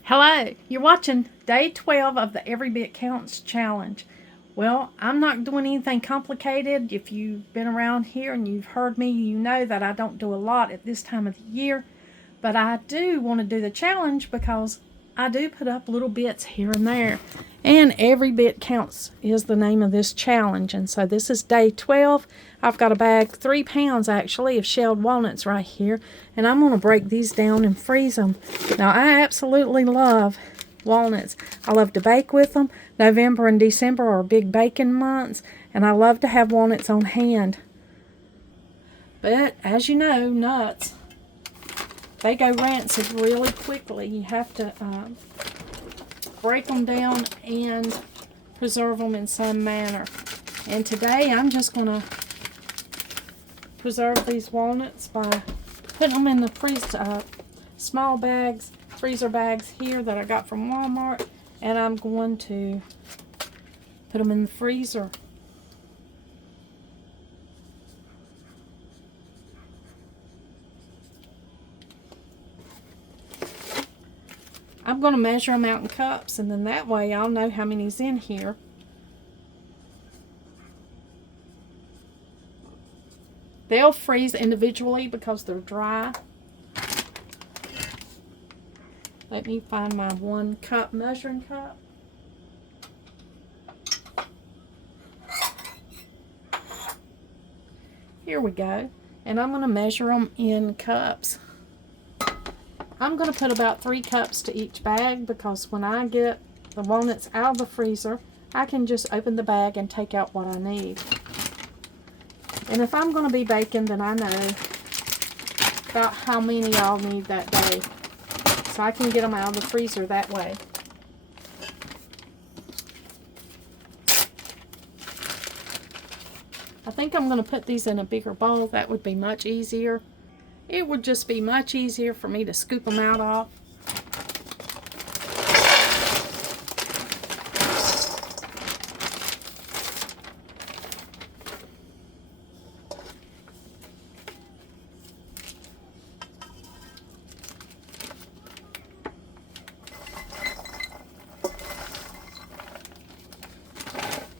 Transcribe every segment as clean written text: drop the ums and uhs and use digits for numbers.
Hello, you're watching day 12 of the Every Bit Counts challenge. Well, I'm not doing anything complicated. If you've been around here and you've heard me, you know that I don't do a lot at this time of the year. But I do want to do the challenge because I do put up little bits here and there. And Every Bit Counts is the name of this challenge. And so this is day 12. I've got a bag, 3 pounds actually, of shelled walnuts right here. And I'm going to break these down and freeze them. Now, I absolutely love walnuts. I love to bake with them. November and December are big baking months. And I love to have walnuts on hand. But, as you know, nuts, they go rancid really quickly. You have to break them down and preserve them in some manner. And today I'm just going to preserve these walnuts by putting them in the small bags, freezer bags here that I got from Walmart. And I'm going to put them in the freezer. I'm going to measure them out in cups, and then that way I'll know how many's in here. They'll freeze individually because they're dry. Let me find my 1 cup measuring cup. Here we go. And I'm going to measure them in cups. I'm going to put about 3 cups to each bag because when I get the walnuts out of the freezer, I can just open the bag and take out what I need. And if I'm going to be baking, then I know about how many I'll need that day. So I can get them out of the freezer that way. I think I'm going to put these in a bigger bowl. That would be much easier. It would just be much easier for me to scoop them out of.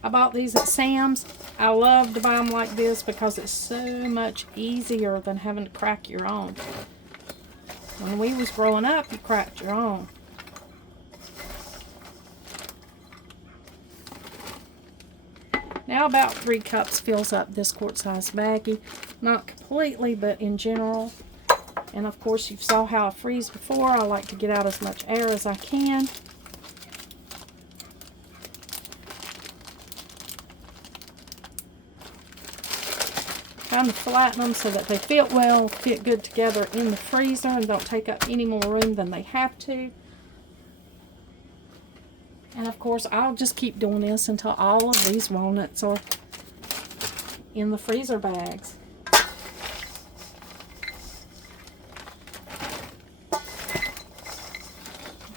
I bought these at Sam's. I love to buy them like this because it's so much easier than having to crack your own. When we was growing up, you cracked your own. Now about 3 cups fills up this quart-sized baggie. Not completely, but in general. And of course, you saw how I freeze before. I like to get out as much air as I can. Kind of flatten them so that they fit well, fit good together in the freezer and don't take up any more room than they have to. And of course, I'll just keep doing this until all of these walnuts are in the freezer bags.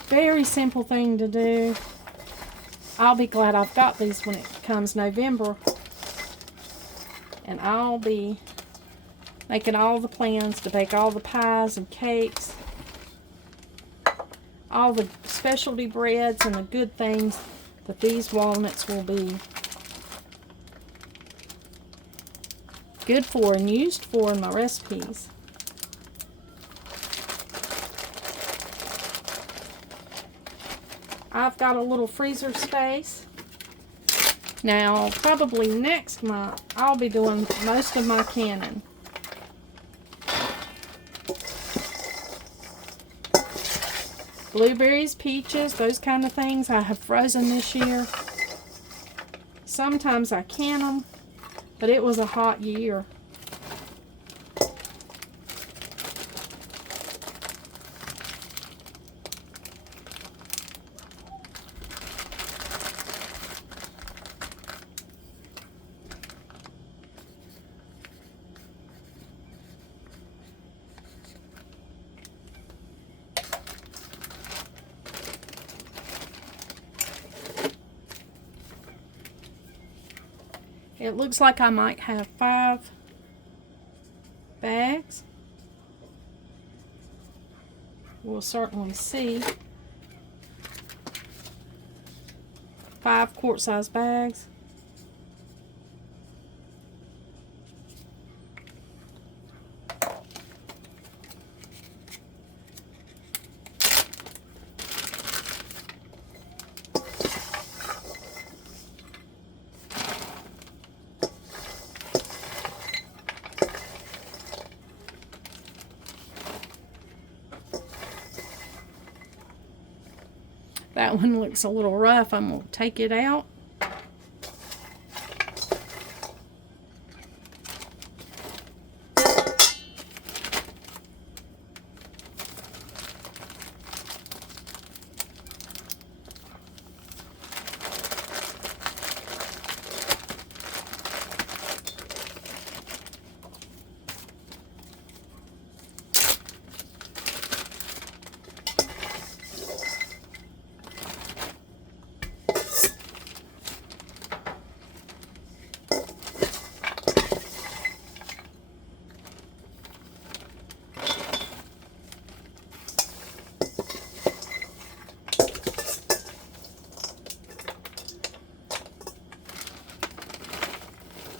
Very simple thing to do. I'll be glad I've got these when it comes November. And I'll be making all the plans to bake all the pies and cakes, all the specialty breads and the good things that these walnuts will be good for and used for in my recipes. I've got a little freezer space. Now, probably next month, I'll be doing most of my canning. Blueberries, peaches, those kind of things I have frozen this year. Sometimes I can them, but it was a hot year. It looks like I might have 5 bags. We'll certainly see. 5 quart-size bags. That one looks a little rough. I'm going to take it out.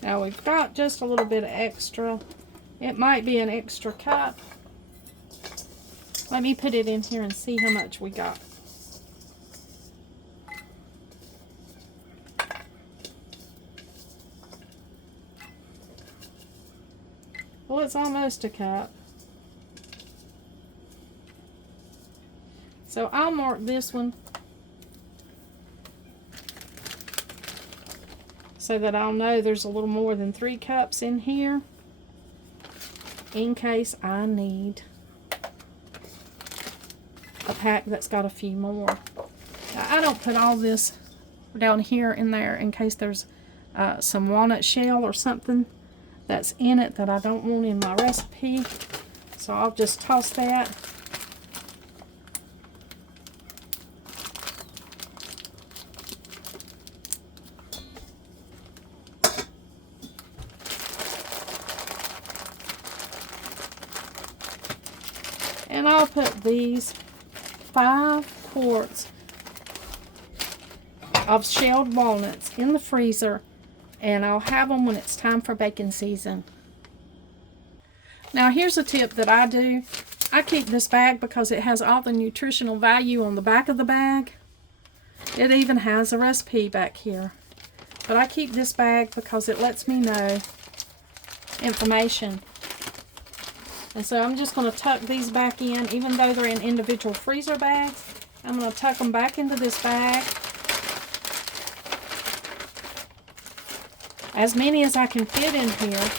Now we've got just a little bit of extra. It might be an extra cup. Let me put it in here and see how much we got. Well, it's almost a cup. So I'll mark this one so that I'll know there's a little more than 3 cups in here in case I need a pack that's got a few more. Now, I don't put all this down here in there in case there's some walnut shell or something that's in it that I don't want in my recipe. So I'll just toss that. And I'll put these 5 quarts of shelled walnuts in the freezer, and I'll have them when it's time for baking season. Now here's a tip that I do. I keep this bag because it has all the nutritional value on the back of the bag. It even has a recipe back here. But I keep this bag because it lets me know information. And so I'm just going to tuck these back in, even though they're in individual freezer bags. I'm going to tuck them back into this bag. As many as I can fit in here.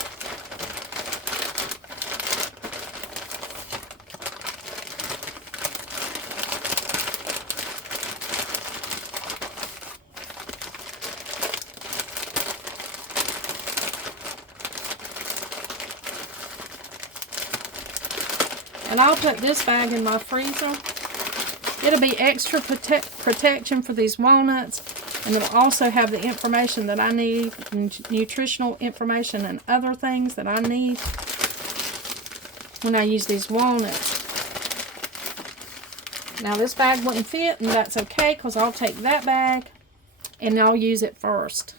And I'll put this bag in my freezer. It'll be extra protection for these walnuts, and it'll also have the information that I need, nutritional information and other things that I need when I use these walnuts. Now this bag wouldn't fit, and that's okay because I'll take that bag and I'll use it first.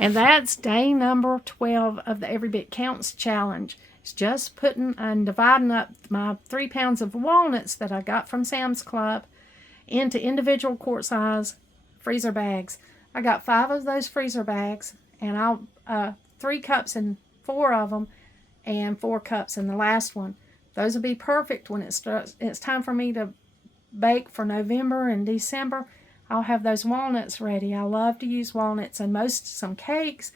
And that's day number 12 of the Every Bit Counts challenge. It's just putting and dividing up my 3 pounds of walnuts that I got from Sam's Club into individual quart size freezer bags. I got 5 of those freezer bags, and I'll 3 cups in 4 of them and 4 cups in the last one. Those will be perfect when it's time for me to bake for November and December. I'll have those walnuts ready. I love to use walnuts in some cakes,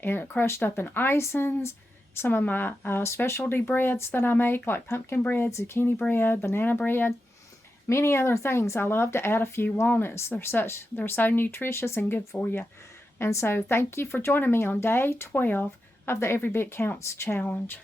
and crushed up in icings. Some of my specialty breads that I make, like pumpkin bread, zucchini bread, banana bread, many other things. I love to add a few walnuts. They're so nutritious and good for you. And so thank you for joining me on day 12 of the Every Bit Counts challenge.